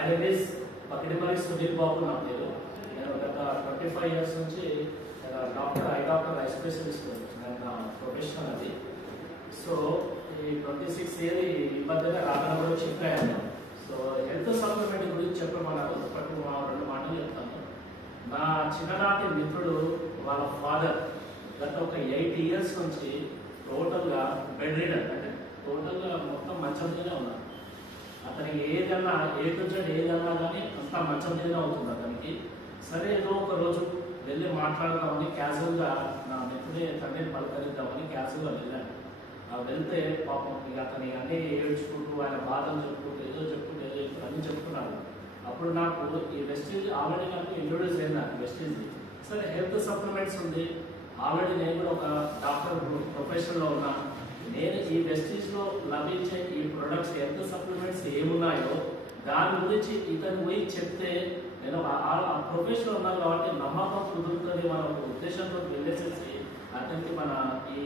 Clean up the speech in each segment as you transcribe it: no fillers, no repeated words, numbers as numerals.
My name is Pakidipalli Sudhir Babu na పేరు. నేను గత 25 years నుంచి ఐ డాక్టర్ ఐ స్పెషలిస్ట్ నా ప్రొఫెషన్ అది. సో ఈ 26 ఇయర్ ఈ మధ్యలో రాగనగూడ షిఫ్ట్ అయ్యాను. సో హెల్త్ సప్లిమెంట్ గురించి చెప్పమన్నారు. ఒకటి 2 మాటలు చెప్తాను. నా చిన్ననాటి మిత్రుడు వాళ్ళ ఫాదర్ గత ఒక 8 years నుంచి టోటల్గా బెడ్ రీడర్, అంటే టోటల్గా మొత్తం మంచం మీదనే ఉన్నారు. అతనికి ఏదన్నా ఏదన్నా కానీ అంతా మంచం మీదనే అవుతుంది అతనికి. సరే ఏదో ఒక రోజు వెళ్ళి మాట్లాడదామని క్యాజువల్గా నా మిత్రుడే తండ్రిని పలకరిద్దామని క్యాజువల్గా వెళ్ళాను. వెళ్తే పాపం ఇక అతని అన్నీ ఏడ్చుకుంటూ ఆయన బాధలు చెప్పుకుంటూ ఏదో అన్నీ చెప్తున్నాడు. అప్పుడు నాకు ఈ వెస్టీజ్ ఆల్రెడీ నాకు ఇంట్రొడ్యూస్ అయింది. నాకు వెస్టీజ్ సరే హెల్త్ సప్లిమెంట్స్ ఉంది, ఆల్రెడీ నేను కూడా ఒక డాక్టర్ ప్రొఫెషన్లో ఉన్నా. నేను ఈ వెస్టీజ్లో లభించే ఈ ప్రొడక్ట్స్ హెల్త్ సప్లిమెంట్స్ ఏమున్నాయో దాని గురించి ఇతను పోయి చెప్తే నేను ఆ ప్రొఫెషన్లో ఉన్నాను కాబట్టి నమ్మకం కుదురుతుంది మన ఉద్దేశంతో వెళ్ళేసేసి అతనికి మన ఈ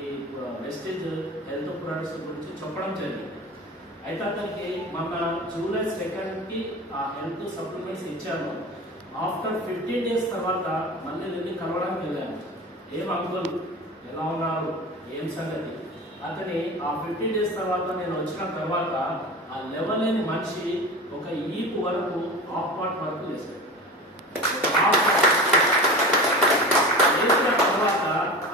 వెస్టీజ్ హెల్త్ ప్రొడక్ట్స్ గురించి చెప్పడం జరిగింది. అయితే అతనికి మన July 2nd ఆ హెల్త్ సప్లిమెంట్స్ ఇచ్చాను. ఆఫ్టర్ 15 days తర్వాత మళ్ళీ వెళ్ళి కలవడానికి వెళ్ళాను. ఏం అంకుల్ ఎలా ఉన్నారు, ఏం సంగతి. అతని ఆ 15 days తర్వాత నేను వచ్చిన తర్వాత ఆ లెవెల్ లేని మనిషి ఒక ఈపు వరకు హాఫ్ పార్ట్ వరకు వేశాడు. వేసిన తర్వాత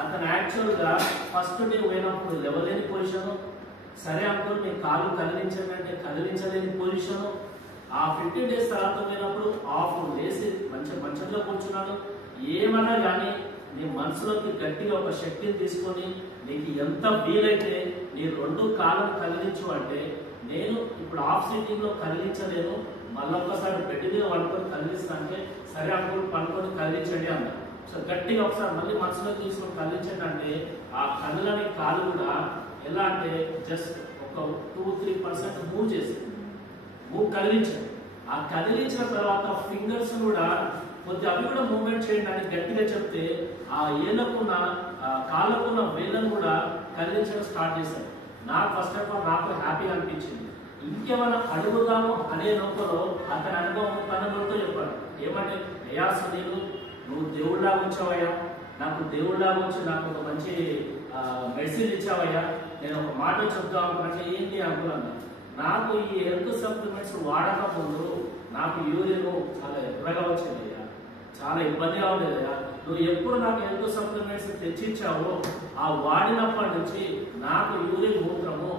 అతను యాక్చువల్గా ఫస్ట్ డే పోయినప్పుడు లెవెల్ లేని పొజిషను. సరే అంకుల్ మీ కాలు కదిలించండి అంటే కదిలించలేని పొజిషను. ఆ 15 days తర్వాత పోయినప్పుడు హాఫ్ వేసి మంచంలో కూర్చున్నాను. ఏమన్నా కానీ నీ మనసులోకి గట్టిగా ఒక శక్తిని తీసుకొని నీకు ఎంత వీలైతే నీ 2 కాళ్ళను కదిలించు అంటే నేను ఇప్పుడు హాఫ్ సిట్టింగ్లో కదిలించలేను, మళ్ళొక్కసారి బెడ్ మీద పడుకొని కదిలిస్తా అంటే సరే అనుకుని పడుకొని కదిలించండి అన్న. సో గట్టిగా ఒకసారి మళ్ళీ మనసులో తీసుకొని కదిలించండి అంటే ఆ కళ్ళని కాలు కూడా ఎలా అంటే జస్ట్ ఒక 2-3% మూవ్ చేసింది. కదిలించండి. ఆ కదిలించిన తర్వాత ఫింగర్స్ కూడా కొద్దిగా అవి కూడా మూవ్మెంట్ చేయండి అని గట్టిగా చెప్తే ఆ ఏళ్ళకున్న కాళ్ళకున్న వేళ్ళను కూడా కదిలించడం స్టార్ట్ చేశాను. నాకు ఫస్ట్ ఆఫ్ ఆల్ నాకు హ్యాపీగా అనిపించింది. ఇంకేమైనా అడుగుదాము అనే లోపల అతని అనుభవం తన నోటితో చెప్పాడు. ఏమంటే అయ్యా సునీలు, నువ్వు దేవుడిలాగా వచ్చావయ్యా, నాకు దేవుడిలాగా వచ్చి నాకు ఒక మంచి మెడిసిన్ ఇచ్చావయ్యా, నేను ఒక మాట చెప్తాను అనుకున్నట్టు ఏంటి అనుకున్నాను. నాకు ఈ హెల్త్ సప్లిమెంట్స్ వాడకముందు నాకు యూరిన్ చాలా ఎర్రగా వచ్చిందయ్యా, చాలా ఇబ్బందిగా ఉండేదయ్యా. నువ్వు ఎప్పుడు నాకు హెల్త్ సప్లిమెంట్స్ తెచ్చిచ్చావో ఆ వాడినప్పటి నుంచి నాకు యూరిన్ మూత్రము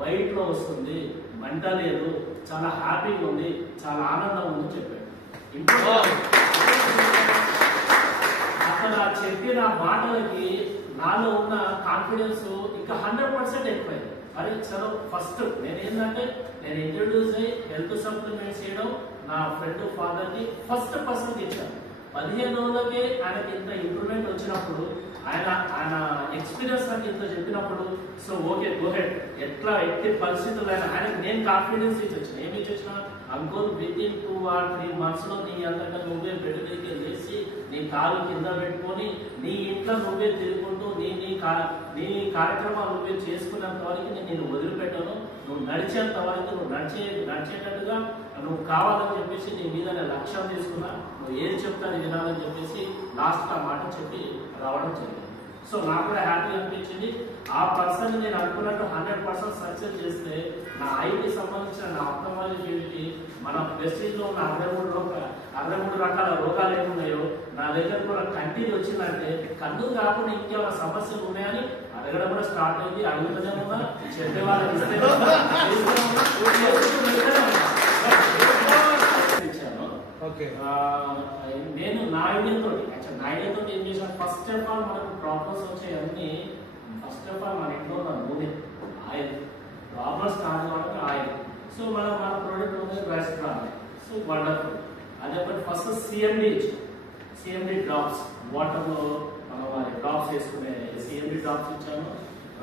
వైట్లో వస్తుంది, మంట లేదు, చాలా హ్యాపీగా ఉంది, చాలా ఆనందం ఉంది చెప్పాడు. ఇప్పుడు అతను చెప్పిన మాటలకి నాలో ఉన్న కాన్ఫిడెన్స్ ఇంకా 100% ఎక్కువైంది. అరే చలో ఫస్ట్ నేను ఇంట్రడ్యూస్ అయ్యి హెల్త్ సప్లిమెంట్స్ చేయడం నా ఫ్రెండ్ ఫాదర్కి ఫస్ట్ పర్సన్ ఇచ్చాను. 15 రోజులకే ఆయనకి ఇంత ఇంప్రూవ్మెంట్ వచ్చినప్పుడు ఆయన ఎక్స్పీరియన్స్ నాకు ఇంత చెప్పినప్పుడు సో ఓకే గో హెడ్, ఎట్టి పరిస్థితులు ఆయనకి నేను కాన్ఫిడెన్స్ ఇచ్చొచ్చిన. ఏమి ఇచ్చొచ్చిన అంకుల్ వితిన్ 2 or 3 months లో నీ అంతటా నువ్వే బెడ్ దగ్గర లేచి నీ కాలు కింద పెట్టుకొని నీ ఇంట్లో నువ్వే తిరుగుకుంటూ నీ కార్యక్రమాలు నువ్వే చేసుకున్నంత వరకు నేను వదిలిపెట్టాను. నువ్వు నడిచేంత వరకు నువ్వు నడిచేటట్టుగా నువ్వు కావాలని చెప్పేసి నీ మీద లక్ష్యం తీసుకున్నా, నువ్వు ఏది చెప్తాను వినాలని చెప్పేసి లాస్ట్ ఆ మాట చెప్పి రావడం జరిగింది. సో నాకు కూడా హ్యాపీ అనిపించింది. ఆ పర్సన్ నేను అనుకున్నట్టు 100% సక్సెస్ చేస్తే నా ఐకి సంబంధించిన నా ఆప్థమాలజీకి మన వెస్టీజ్లో ఉన్న 63 రకాల రోగాలు ఏమున్నాయో నా దగ్గర కూడా కంటిన్యూ వచ్చిందంటే కన్ను కాకుండా ఇంకేమైనా సమస్యలు ఉన్నాయని అడగడం కూడా స్టార్ట్ అయింది. అడుగుతూనే ఉన్నా, చెప్పేవాళ్ళకి నేను నా ఐడియాతో ఏం చేశాను, ఫస్ట్ ఆఫ్ ఆల్ మనకు ప్రాబ్లమ్స్ వచ్చాయన్నీ ఫస్ట్ ఆఫ్ ఆల్ మన ఇంట్లో ఉన్న నూనె ఆయిల్ ప్రాబ్లమ్స్ కాదు కాబట్టి ఆయిల్. సో మన ప్రోడక్ట్ ఉంది రైస్ బ్రాండ్, సో వండర్ఫుల్. అదే ఫస్ట్ సిఎండి డ్రాప్స్ వాటర్లో మనం డ్రాప్స్ వేసుకునే సిఎండి డ్రాప్స్ ఇచ్చాను,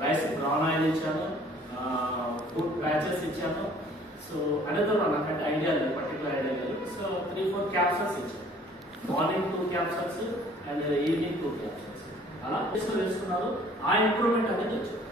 రైస్ బ్రౌన్ ఆయిల్ ఇచ్చాను, ఫుడ్ ప్యాచెస్ ఇచ్చాను. సో అనేది నాకంటే ఐడియా లేదు, పర్టికులర్ ఐడియా లేదు. సో 3-4 క్యాప్సూల్స్ ఇచ్చాను. Morning 2 capsules and evening 2 capsules అలా వేసుకున్నారు. ఆ ఇంప్రూవ్మెంట్ అనేది వచ్చింది.